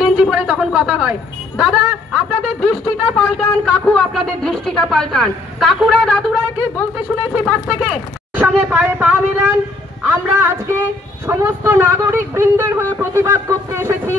গেঞ্জি পরে তখন কথা হয়। দাদা আপনাদের দৃষ্টিটা পাল্টান, কাকু আপনাদের দৃষ্টিটা পাল্টান। কাকুরা দাদুরা কি বলতে শুনেছি পাশ থেকে, সঙ্গে পায়ে পা মিলান। আমরা আজকে সমস্ত নাগরিক বৃন্দের হয়ে প্রতিবাদ করতে এসেছি।